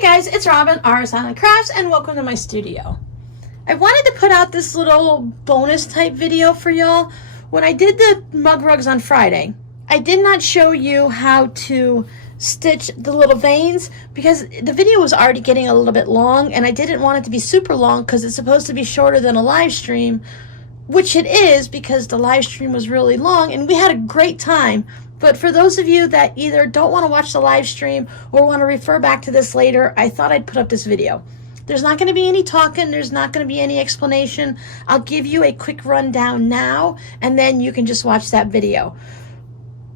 Hey guys, it's Robin, RsIslandCrafts, and welcome to my studio. I wanted to put out this little bonus type video for y'all. When I did the mug rugs on Friday, I did not show you how to stitch the little veins because the video was already getting a little bit long and I didn't want it to be super long because it's supposed to be shorter than a live stream, which it is because the live stream was really long and we had a great time. But for those of you that either don't want to watch the live stream or want to refer back to this later, I thought I'd put up this video. There's not going to be any talking. There's not going to be any explanation. I'll give you a quick rundown now, and then you can just watch that video.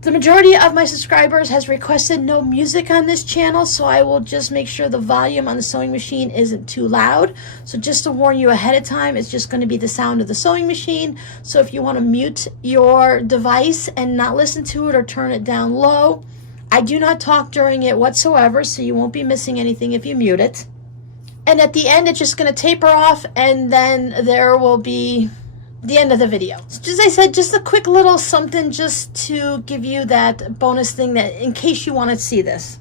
The majority of my subscribers has requested no music on this channel, so I will just make sure the volume on the sewing machine isn't too loud. So just to warn you ahead of time, it's just going to be the sound of the sewing machine. So if you want to mute your device and not listen to it or turn it down low, I do not talk during it whatsoever, so you won't be missing anything if you mute it. And at the end, it's just going to taper off, and then there will be the end of the video. So as I said, just a quick little something just to give you that bonus thing that in case you want to see this.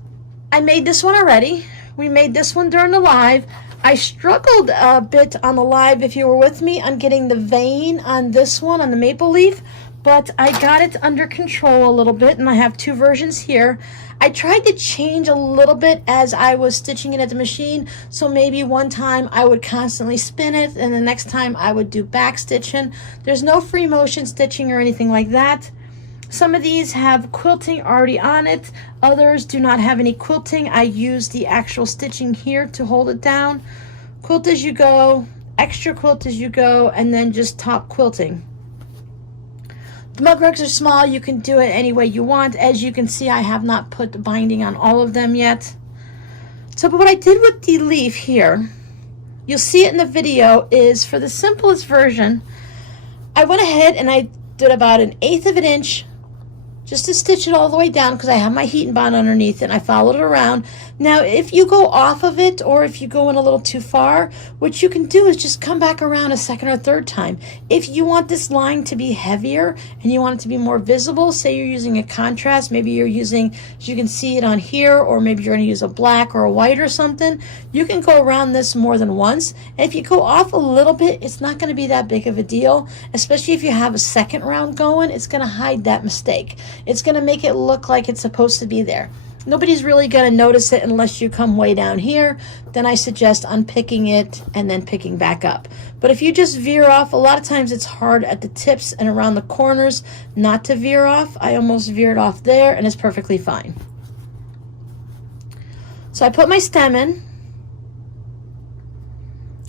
I made this one already. We made this one during the live. I struggled a bit on the live, if you were with me, on getting the vein on this one, on the maple leaf, but I got it under control a little bit, and I have two versions here. I tried to change a little bit as I was stitching it at the machine, so maybe one time I would constantly spin it and the next time I would do back stitching. There's no free motion stitching or anything like that. Some of these have quilting already on it, others do not have any quilting. I use the actual stitching here to hold it down. Quilt as you go, extra quilt as you go, and then just top quilting. The mug rugs are small. You can do it any way you want. As you can see, I have not put the binding on all of them yet. So, but what I did with the leaf here, you'll see it in the video, is for the simplest version, I went ahead and I did about 1/8 of an inch just to stitch it all the way down because I have my heating bond underneath it and I followed it around. Now, if you go off of it or if you go in a little too far, what you can do is just come back around a second or third time. If you want this line to be heavier and you want it to be more visible, say you're using a contrast, maybe you're using, as you can see it on here, or maybe you're going to use a black or a white or something, you can go around this more than once. And if you go off a little bit, it's not going to be that big of a deal, especially if you have a second round going. It's going to hide that mistake. It's going to make it look like it's supposed to be there. Nobody's really going to notice it unless you come way down here. Then I suggest unpicking it and then picking back up. But if you just veer off, a lot of times it's hard at the tips and around the corners not to veer off. I almost veered off there and it's perfectly fine. So I put my stem in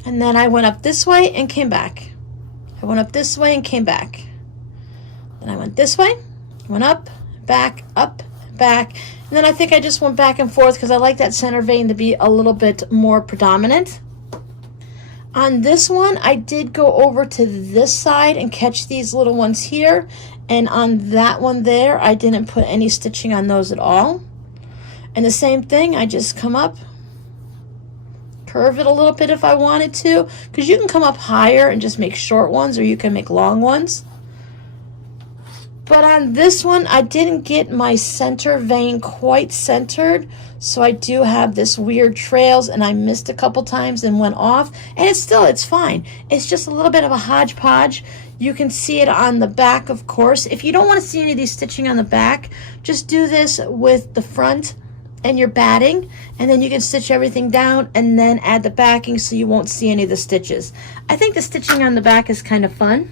and then I went up this way and came back. I went up this way and came back. Then I went this way, went up, back, and then I think I just went back and forth because I like that center vein to be a little bit more predominant. On this one, I did go over to this side and catch these little ones here, and on that one there, I didn't put any stitching on those at all. And the same thing, I just come up, curve it a little bit if I wanted to, because you can come up higher and just make short ones, or you can make long ones. But on this one, I didn't get my center vein quite centered, so I do have this weird trails, and I missed a couple times and went off, and it's fine. It's just a little bit of a hodgepodge. You can see it on the back, of course. If you don't want to see any of these stitching on the back, just do this with the front and your batting, and then you can stitch everything down and then add the backing so you won't see any of the stitches. I think the stitching on the back is kind of fun.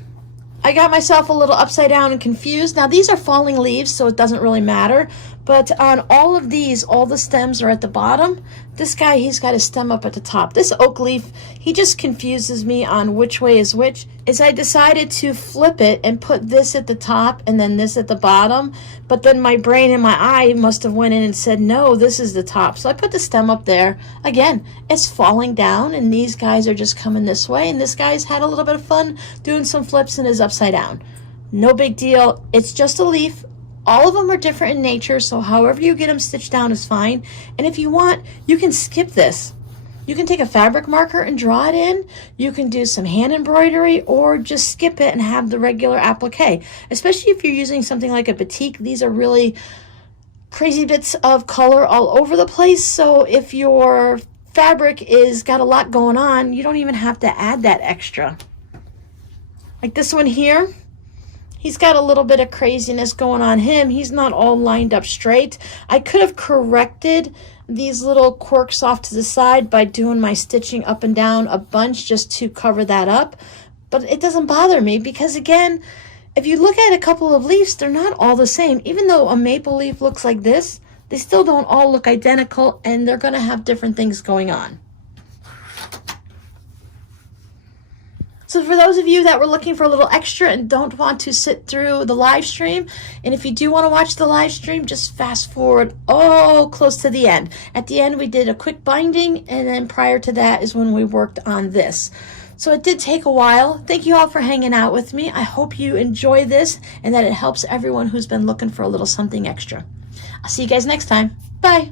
I got myself a little upside down and confused. Now these are falling leaves, so it doesn't really matter. But on all of these, all the stems are at the bottom. This guy, he's got his stem up at the top. This oak leaf, he just confuses me on which way is which. I decided to flip it and put this at the top and then this at the bottom. But then my brain and my eye must have went in and said, no, this is the top. So I put the stem up there. Again, it's falling down and these guys are just coming this way. And this guy's had a little bit of fun doing some flips and is upside down. No big deal. It's just a leaf. All of them are different in nature, so however you get them stitched down is fine. And if you want, you can skip this. You can take a fabric marker and draw it in. You can do some hand embroidery or just skip it and have the regular applique. Especially if you're using something like a batik, these are really crazy bits of color all over the place. So if you're fabric is got a lot going on, you don't even have to add that extra. Like this one here, he's got a little bit of craziness going on him. He's not all lined up straight. I could have corrected these little quirks off to the side by doing my stitching up and down a bunch just to cover that up. But it doesn't bother me because, again, if you look at a couple of leaves, they're not all the same. Even though a maple leaf looks like this, they still don't all look identical, and they're going to have different things going on. So for those of you that were looking for a little extra and don't want to sit through the live stream, and if you do want to watch the live stream, just fast forward close to the end. At the end, we did a quick binding, and then prior to that is when we worked on this. So it did take a while. Thank you all for hanging out with me. I hope you enjoy this and that it helps everyone who's been looking for a little something extra. I'll see you guys next time. Bye.